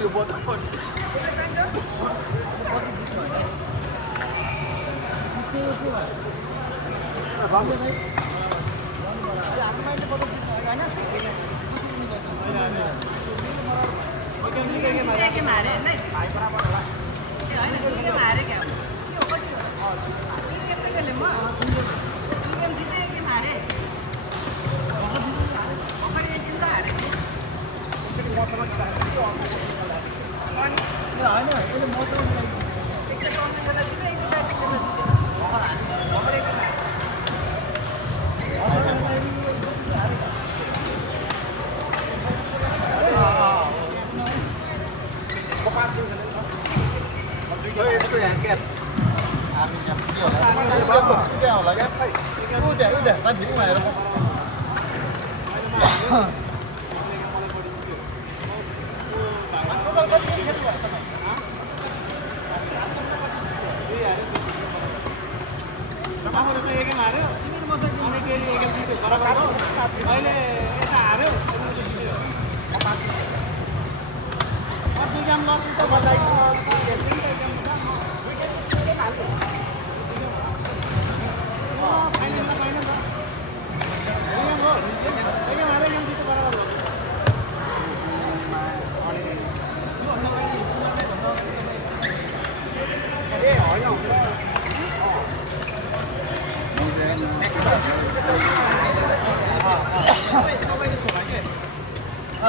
यो बोतल यसको यहाँ क्या उद्या साथी आएर एकै मार्यो तिमीले मसँग अनि केही एकै जित्यो बराबर हो अहिले यता हार्यो दुईजना लड्नु त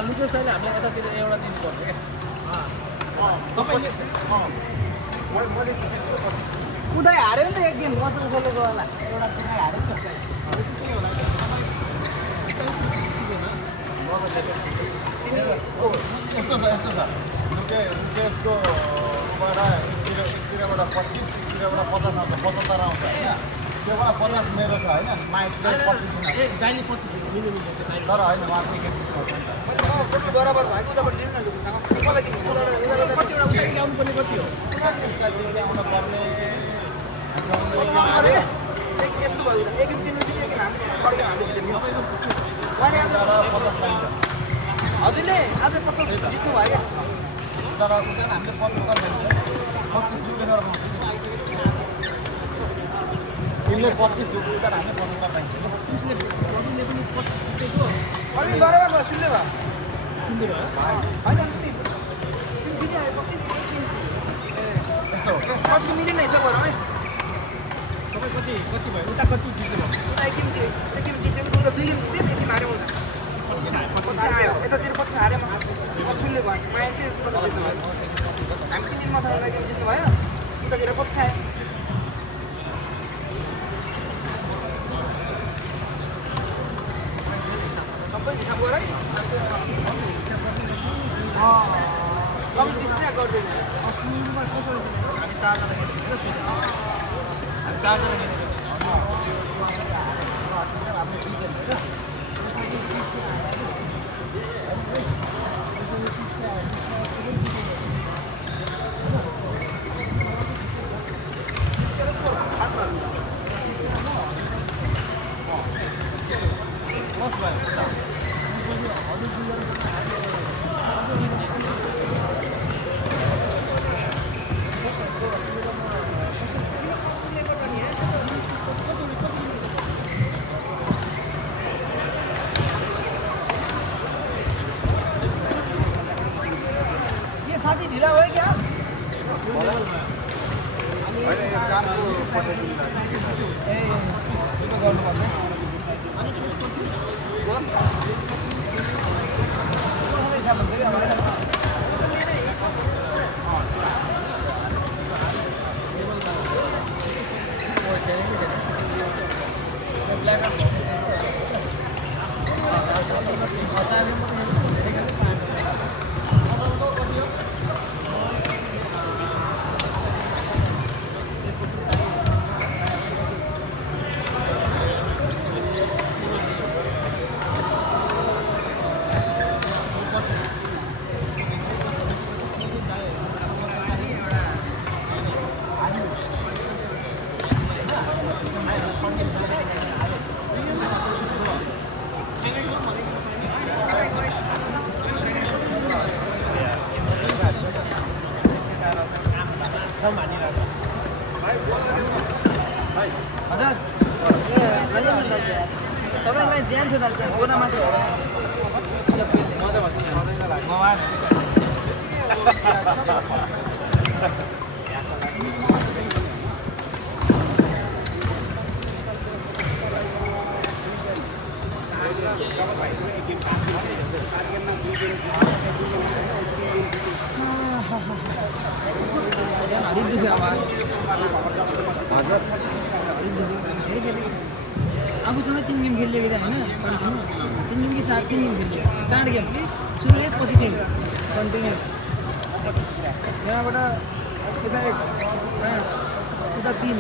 लुकेश दाइले हामीलाई यतातिर एउटा दिनुपर्छ क्या उदय हार्यो नि त एक गेम मसँग खेलेको होला एउटा चाहिँ हार्यो नि यस्तो छ लुकेशको बाट एकतिरबाट 25 एकतिरबाट 50 आउँछ 75 आउँछ होइन त्योबाट 50 मेरो छ होइन माइक 25 तर होइन उहाँ चाहिँ बराबर भएको उताबाट दिनु न मलाई कतिवटा उता ल्याउनु पर्ने कति हो ल्याउन पर्ने यस्तो भयो एक गेम तिमीले जित्यो एक गेम हामीले जित्यो हामीले जित्यो हजुरले आज 50 जित्नु भयो क्या तर हामीले 25 दुईवटा तिमीले 25 दुई उता हामीले 75 पाइन्छ अनि बराबर भयो सुन्दै भयो होइन यस्तो हो क्या कसको मिलेन हिसाब गरौँ है तपाईँ कति भयो उता कति जित्नु उता एक गेम जित्यो उता दुई गेम जित्यो एक गेम हार्यो उता 25 आयो यतातिर 25 हार्यो सुन्ने भयो माया चाहिँ 25 जित्नु भयो हामी तिन दिन मसँग एउटा गेम जित्नु भयो उतातिर 25 आयो सबै हिसाब गर है सबै डिस्ट्र्याक्ट गर्दैन सुरुमा कसरी हामी 4 जना खेलेको हामी 4 जना खेलेको हामीले जितेन होइन साथी ढिला हो क्या 더 많이 나서. हजुर आइहाल्नु दाजु तपाईँलाई ज्यान छ दाजु बोना मात्र हो भगवान् हरिफ दुख्यो अब हजुर आफूसँग 3 गेम खेलिएको त होइन कन्टिन्यू 3 गेम कि 3 गेम खेलियो 4 गेम सुरु 1 पछि 3 कन्टिन्यू यहाँबाट यता 1 उता 3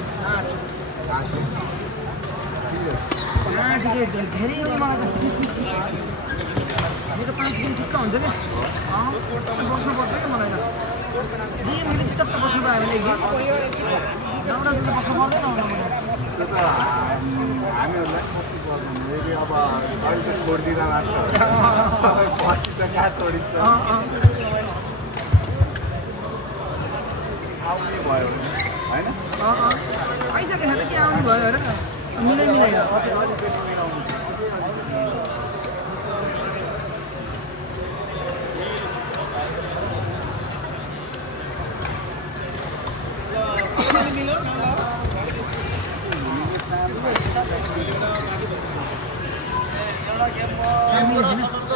8 धेरै हो मलाई त मेरो 5 गेम ठिक्क हुन्छ क्या बस्नुपर्छ क्या मलाई त 2 गेम खेले चट्ट बस्नु पायो भने 1 गेम एउटा दिन बस्नु पर्दैन हामीहरूलाई कति गर्नु यदि अब अहिले त छोडिदिएर लाग्छ पछि त कहाँ छोडिन्छ आउने भयो होइन आइसक्यो के आउनु भयो र मिलाइ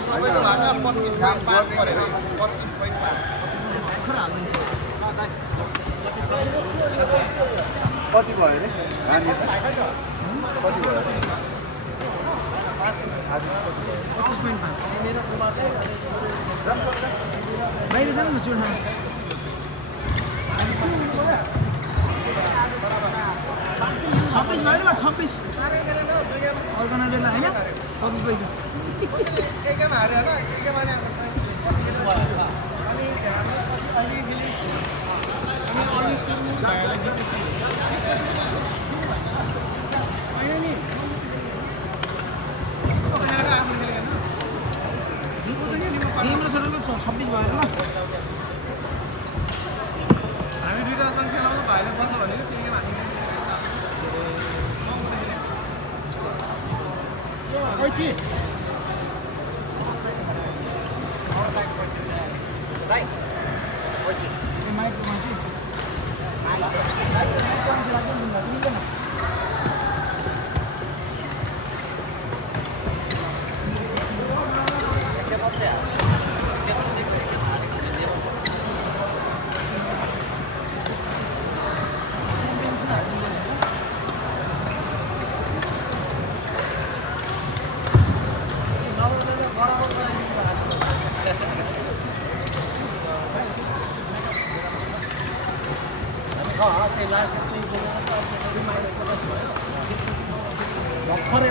सबैको भागा 25 पोइन्ट पार गरेर 25 पोइन्ट पार कति भयो रे कति भयो 25 मिनट बाहिर जानु न चुड 26 भयो ल 26 अर्गनाइजरलाई होइन 25 पैसा एकैमा हार्यो होला एकैमा अनि अलि मिली अनि अलि सुरु भएर जित्नु होइन नि तपाईँले आफ्नो मिलेन तिम्रो छोराले 26 भयो ल हामी दुईटा सङ्ख्या भाइले बस्छ भने त्यही हामी भर्खरै